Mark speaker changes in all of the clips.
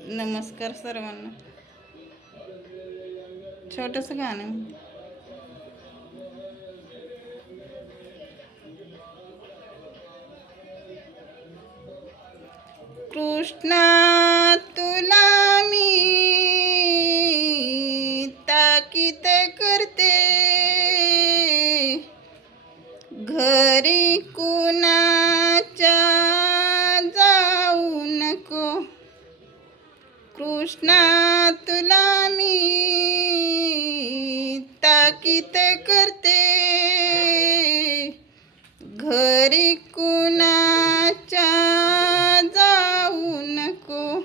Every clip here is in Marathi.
Speaker 1: नमस्कार सर्वांना. छोटंसं गाणं. कृष्णा तुला मी ताकीत करते. घरी कुणा कृष्णा तुला मी ताकीत करते. घरी कुणाच्या जाऊ नको.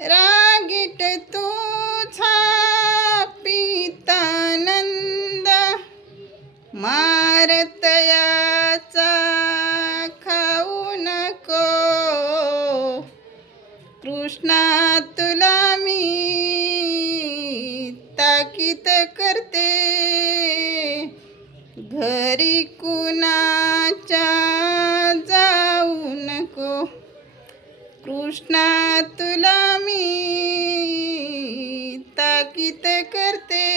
Speaker 1: रागीट तुझा पितानंद मारतया कृष्णा तुला मी ताकीत करते. घरी कुणाच्या जाऊ नको. कृष्णा तुला मी ताकीत करते.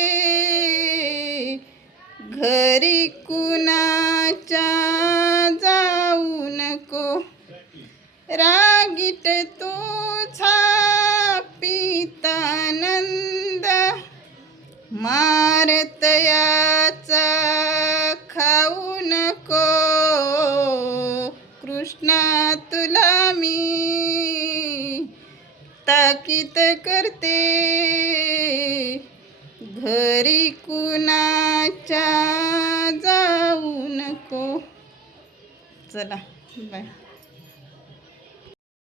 Speaker 1: घरी कुणाच्या जाऊ नको. रागीट तू मारतयाचा खाऊ नको. कृष्णा तुला मी ताकीत करते. घरी कुणाच्या जाऊ नको. चला बाय.